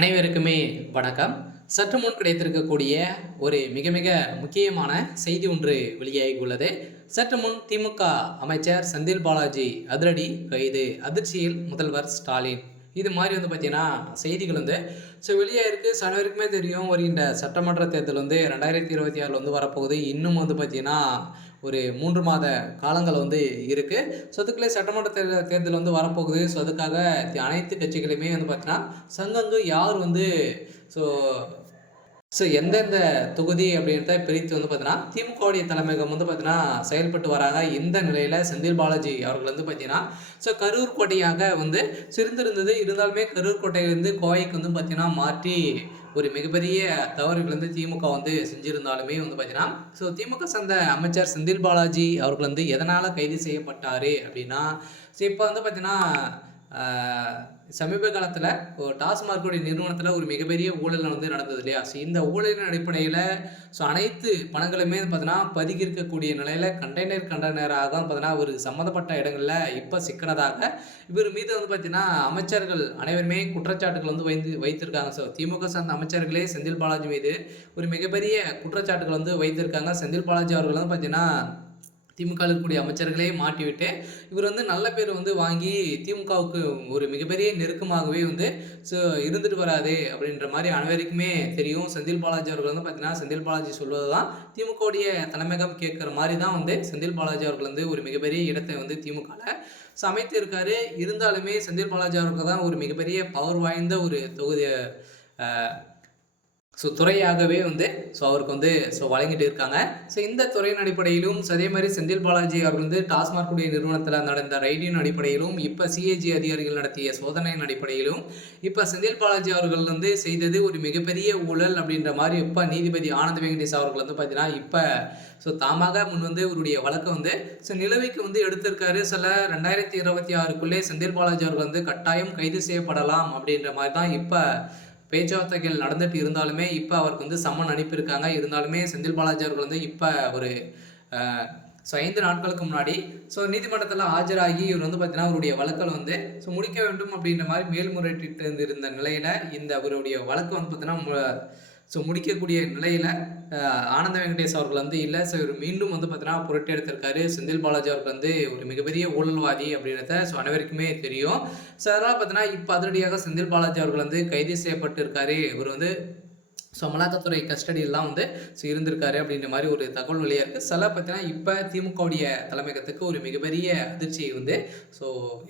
அனைவருக்குமே வணக்கம். சற்று முன் கிடைத்திருக்கக்கூடிய ஒரு மிக மிக முக்கியமான செய்தி ஒன்று வெளியாகியுள்ளது. சற்று முன் திமுக அமைச்சர் செந்தில் பாலாஜி அதிரடி கைது, அதிர்ச்சியில் முதல்வர் ஸ்டாலின். இது மாதிரி பார்த்தீங்கன்னா செய்திகள் வெளியாயிருக்கு. அனைவருக்குமே தெரியும், வருகின்ற சட்டமன்ற தேர்தல் 2026 வரப்போகுது. இன்னும் பார்த்தீங்கன்னா ஒரு 3 மாத காலங்கள் இருக்கு. அதுக்குள்ளே சட்டமன்ற தேர்தல் வரப்போகுது. அதுக்காக அனைத்து கட்சிகளுமே பார்த்தீங்கன்னா சங்கங்கு யார் ஸோ எந்தெந்த தொகுதி அப்படின்றத பிரித்து பார்த்தீங்கன்னா திமுகவுடைய தலைமையகம் பார்த்தீங்கன்னா செயல்பட்டு வராங்க. இந்த நிலையில் செந்தில் பாலாஜி அவர்கள் பார்த்தீங்கன்னா கரூர் கோட்டையாக சிறந்திருந்தது. இருந்தாலுமே கரூர் கோட்டையிலிருந்து கோவைக்கு பார்த்தீங்கன்னா மாற்றி ஒரு மிகப்பெரிய தவறுகள் திமுக செஞ்சிருந்தாலுமே பார்த்தீங்கன்னா திமுக சார்ந்த அமைச்சர் செந்தில் பாலாஜி அவர்கள் எதனால் கைது செய்யப்பட்டார் அப்படின்னா, இப்போ பார்த்தீங்கன்னா சமீப காலத்தில் டாஸ்மார்க்குடைய நிறுவனத்தில் ஒரு மிகப்பெரிய ஊழல் நடந்தது இல்லையா? இந்த ஊழலின் அடிப்படையில் அனைத்து பணங்களுமே பார்த்தீங்கன்னா பதுக்கி இருக்கக்கூடிய நிலையில் கண்டெய்னராக பார்த்தீங்கன்னா ஒரு சம்மந்தப்பட்ட இடங்களில் இப்போ சிக்கினதாக இவர் மீது பார்த்தீங்கன்னா அமைச்சர்கள் அனைவருமே குற்றச்சாட்டுகள் வைத்திருக்காங்க. திமுக சார்ந்த அமைச்சர்களே செந்தில் பாலாஜி மீது ஒரு மிகப்பெரிய குற்றச்சாட்டுகள் வைத்திருக்காங்க. செந்தில் பாலாஜி அவர்கள் பார்த்தீங்கன்னா திமுக இருக்கக்கூடிய அமைச்சர்களே மாட்டிவிட்டு இவர் நல்ல பேர் வாங்கி திமுகவுக்கு ஒரு மிகப்பெரிய நெருக்கமாகவே இருந்துட்டு வராது அப்படின்ற மாதிரி அனைவருக்குமே தெரியும். செந்தில் பாலாஜி அவர்கள் பார்த்தீங்கன்னா செந்தில் பாலாஜி சொல்வது தான் திமுகவுடைய தலைமையகம் கேட்குற மாதிரி தான் செந்தில் பாலாஜி அவர்கள் ஒரு மிகப்பெரிய இடத்தை திமுகவில் சமைத்து இருக்காரு. இருந்தாலுமே செந்தில் பாலாஜி அவர்கள் தான் ஒரு மிகப்பெரிய பவர் வாய்ந்த ஒரு தொகுதி துறையாகவே அவருக்கு வழங்கிட்டு இருக்காங்க. இந்த துறையின் அடிப்படையிலும் அதே மாதிரி செந்தில் பாலாஜி அவர் டாஸ்மார்க்குடைய நிறுவனத்தில் நடந்த ரைடின் அடிப்படையிலும் இப்போ சிஏஜி அதிகாரிகள் நடத்திய சோதனையின் அடிப்படையிலும் இப்போ செந்தில் பாலாஜி அவர்கள் செய்தது ஒரு மிகப்பெரிய ஊழல் அப்படின்ற மாதிரி இப்போ நீதிபதி ஆனந்த் வெங்கடேஷ் அவர்கள் பார்த்தீங்கன்னா இப்போ தாமாக முன் இவருடைய வழக்கை நிலுவைக்கு எடுத்திருக்காரு. 2026க்குள்ளே செந்தில் பாலாஜி அவர்கள் கட்டாயம் கைது செய்யப்படலாம் அப்படின்ற மாதிரி தான் இப்போ பேச்சுவார்த்தைகள் நடந்துட்டு இருந்தாலுமே இப்போ அவருக்கு சம்மன் அனுப்பியிருக்காங்க. இருந்தாலுமே செந்தில் பாலாஜி அவர்கள் இப்போ ஒரு 5 நாட்களுக்கு முன்னாடி நீதிமன்றத்தில் ஆஜராகி இவர் பார்த்தீங்கன்னா அவருடைய வழக்கில் முடிக்க வேண்டும் அப்படின்ற மாதிரி மேல்முறையீட்டு இருந்த நிலையில் இந்த அவருடைய வழக்கு பார்த்தீங்கன்னா முடிக்கக்கூடிய நிலையில் ஆனந்த வெங்கடேஷ் அவர்கள் இல்லை. இவர் மீண்டும் பார்த்தீங்கன்னா புரட்டி எடுத்திருக்காரு. செந்தில் பாலாஜி அவர்கள் ஒரு மிகப்பெரிய ஊழல்வாதி அப்படின்றத அனைவருக்குமே தெரியும். அதனால் பார்த்தீங்கன்னா இப்போ அதிரடியாக செந்தில் பாலாஜி அவர்கள் கைது செய்யப்பட்டு இருக்காரு. இவர் அமலாக்கத்துறை கஸ்டடியெல்லாம் இருந்திருக்காரு அப்படின்ற மாதிரி ஒரு தகவல் வெளியாக இருக்குது. பார்த்தீங்கன்னா இப்போ திமுகவுடைய தலைமையகத்துக்கு ஒரு மிகப்பெரிய அதிர்ச்சியை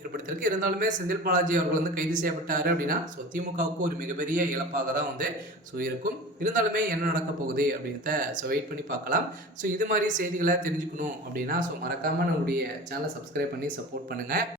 ஏற்படுத்தியிருக்கு. இருந்தாலுமே செந்தில் பாலாஜி அவர்கள் கைது செய்யப்பட்டார் அப்படின்னா திமுகவுக்கு ஒரு மிகப்பெரிய இழப்பாக தான் இருக்கும். இருந்தாலுமே என்ன நடக்க போகுது அப்படின்றத வெயிட் பண்ணி பார்க்கலாம். இது மாதிரி செய்திகளை தெரிஞ்சுக்கணும் அப்படின்னா மறக்காமல் நம்மளுடைய சேனலை சப்ஸ்கிரைப் பண்ணி சப்போர்ட் பண்ணுங்கள்.